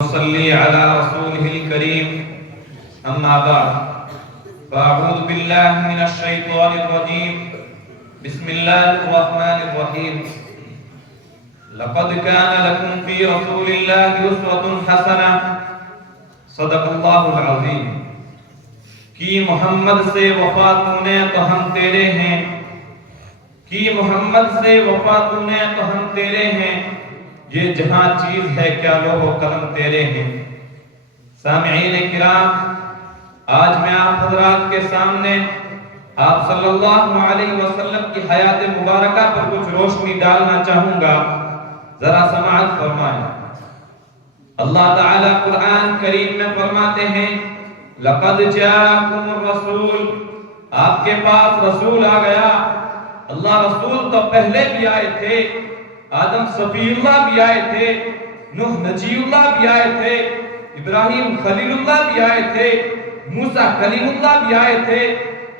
صلی علی رسولہ الکریم اما بعد فاعوذ باللہ من الشیطان الرجیم بسم اللہ الرحمن الرحیم لقد كان لكم في رسول الله أسوة حسنة صدق اللہ العظیم کی محمد سے وفا تونے تو ہم تیرے ہیں کی محمد سے وفا تونے تو ہم تیرے ہیں یہ جہاں چیز ہے کیا لوح و قلم تیرے ہیں۔ سامعین کرام، آج میں آپ حضرات کے سامنے آپ صلی اللہ علیہ وسلم کی حیات مبارکہ پر کچھ روشنی ڈالنا چاہوں گا، ذرا سماعت فرمائیں۔ اللہ تعالیٰ قرآن کریم میں فرماتے ہیں لقد جاءکم الرسول، آپ کے پاس رسول آ گیا۔ اللہ رسول تو پہلے بھی آئے تھے، آدم صفی اللہ بھی آئے تھے، نوح نجی اللہ بھی آئے تھے، ابراہیم خلیل اللہ بھی آئے تھے، موسیٰ کلیم اللہ بھی آئے تھے،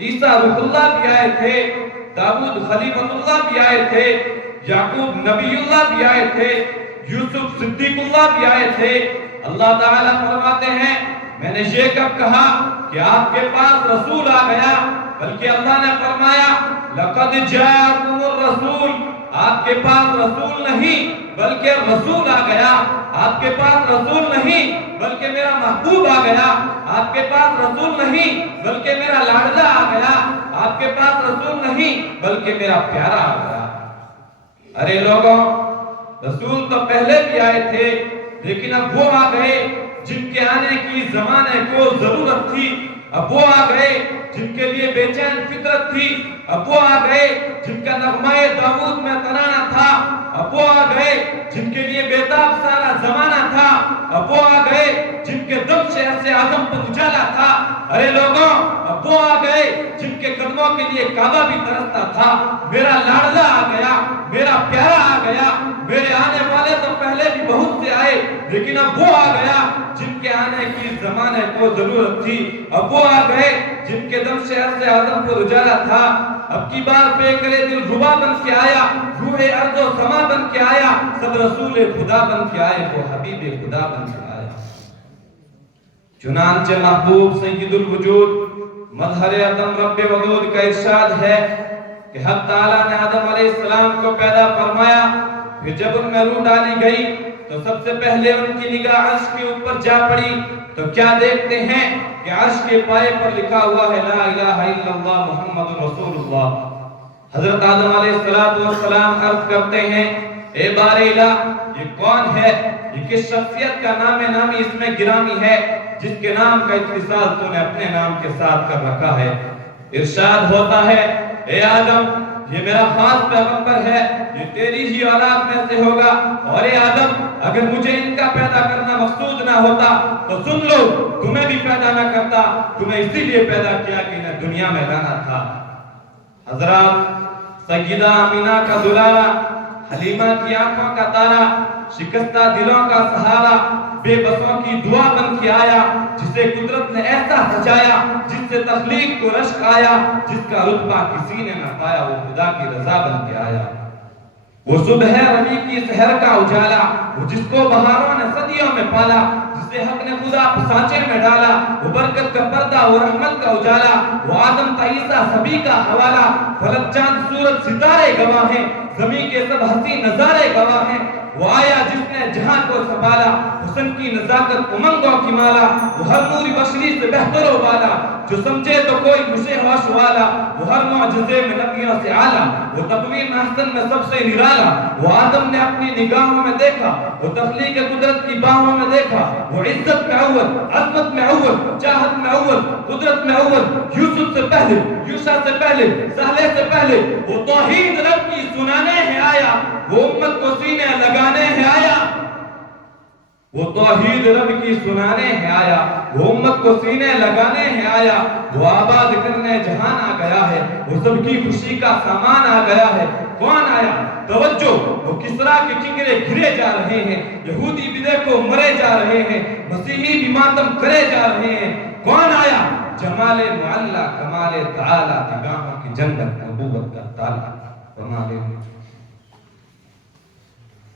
عیسیٰ روح اللہ بھی آئے تھے، داؤد خلیفۃ اللہ بھی آئے تھے، یعقوب نبی اللہ بھی آئے تھے، یوسف صدیق اللہ بھی آئے تھے۔ اللہ تعالیٰ فرماتے ہیں میں نے یہ کب کہا کہ آپ کے پاس رسول آ گیا، بلکہ اللہ نے فرمایا لقد جاءکم الرسول، آپ کے پاس رسول نہیں بلکہ رسول آ گیا۔ آپ کے پاس رسول نہیں بلکہ میرا محبوب آ گیا۔ آپ کے پاس رسول نہیں بلکہ میرا لاڈلا آ گیا۔ آپ کے پاس رسول نہیں بلکہ میرا پیارا آ گیا۔ ارے لوگوں، رسول تو پہلے بھی آئے تھے، لیکن اب وہ آ گئے جن کے آنے کی زمانے کو ضرورت تھی۔ اب وہ آ گئے جن کے لیے بے چین فطرت تھی۔ اب وہ آ گئے جن کا نغمہ داؤد میں ترانہ تھا۔ اب وہ آ گئے جن کے لیے بیتاب سارا زمانہ تھا۔ اب وہ آ گئے جن کے دم سے عرص اعظم پر اجالا تھا۔ ارے لوگوں، اب وہ آ گئے جن کے قدموں کے لیے کعبہ بھی ترستا تھا۔ میرا لاڈلا آ گیا، میرا پیارا آ گیا۔ میرے آنے والے تو پہلے بھی بہت سے آئے، لیکن اب وہ آ گیا جن کے آنے کی زمانے کو ضرورت تھی۔ اب وہ آ گئے جن کے دم سے عرص اعظم پر اجالا تھا۔ اب کی بار بے کرے دل ربا بن کے آیا، روح ارض و سما بن کے آیا، سب رسول خدا بن کے آئے، وہ حبیب خدا بن کے آیا۔ چنانچہ محبوب سید الوجود مظہر عدم رب ودود کا ارشاد ہے کہ حق تعالیٰ نے آدم علیہ السلام کو پیدا فرمایا، پھر جب ان میں روح ڈالی گئی تو سب سے پہلے ان کی نگاہ عرش کے اوپر جا پڑی تو کیا دیکھتے ہیں کہ عرش کے پائے پر لکھا ہوا ہے لا الہ الا اللہ محمد رسول اللہ۔ حضرت آدم علیہ السلام عرض کرتے ہیں اے بار الہ، یہ کون ہے؟ یہ کس شخصیت کا نام نامی اس میں گرامی ہے جس کے نام کا اتصال تو نے اپنے نام کے ساتھ کر رکھا ہے؟ ارشاد ہوتا ہے اے آدم، یہ میرا خاص پیغمبر ہے، یہ تیری ہی اولاد میں سے ہوگا، اور اے آدم اگر مجھے ان کا پیدا کرنا مقصود نہ ہوتا تو سن لو، تمہیں بھی پیدا نہ کرتا، تمہیں اسی لیے پیدا کیا کہ انہیں دنیا میں لانا تھا۔ حضرات، سیدہ آمینہ کا دلارا، حلیمہ کی آنکھوں کا تارا، شکستہ دلوں کا سہارا، بے بسوں کی دعا بن کے آیا، جسے قدرت نے ایسا سجایا، جس سے تخلیق کو رشک آیا، جس کا رتبہ کسی نے نہ پایا، وہ خدا کی رضا بن کے آیا۔ وہ صبح ربیع کی سحر کا اجالا، وہ جس کو بہاروں نے صدیوں میں پالا، جسے حق نے خدا سانچے میں ڈالا، وہ برکت کا پردہ وہ رحمت کا اجالا، وہ آدم کا عیسیٰ سبھی کا حوالہ، فلک چاند سورج ستارے گواہ ہیں، زمین کے سب ہنسی نظارے گواہ ہیں۔ وہ آیا جس نے جہاں کو سنبھالا، حسن کی نزاکت امنگوں کی مالا، وہ ہر نوری بشری سے بہتر و بالا، جو سمجھے تو کوئی مجھے ہوش والا، وہ ہر معجزے میں نبیوں سے اعلیٰ، وہ تقویم احسن میں سب سے نرالا۔ وہ آدم نے اپنی نگاہوں میں دیکھا، وہ تخلیق قدرت کی باہوں میں دیکھا، وہ عزت میں اول، عظمت میں اول، چاہت میں اول، قدرت میں اول، یوسف سے پہلے، یوشع سے پہلے، صالح سے پہلے، وہ توحید رب کی سنانے ہے آیا، وہ امت کو سینے لگانے ہے آیا۔ وہ توحید رب کی سنانے ہے آیا، وہ امت کو سینے لگانے ہے آیا، وہ آباد کرنے جہان آ گیا ہے، وہ سب کی خوشی کا سامان آ گیا ہے۔ کون آیا؟ توجہ، وہ کسرا کے کنگرے گرے جا رہے ہیں، یہودی بھی دیکھو مرے جا رہے ہیں، مسیحی بھی ماتم کرے جا رہے ہیں۔ کون آیا؟ جمال معلا، کمال تعالی، نگاہوں کی جنت، نبوت کا تالا، کمال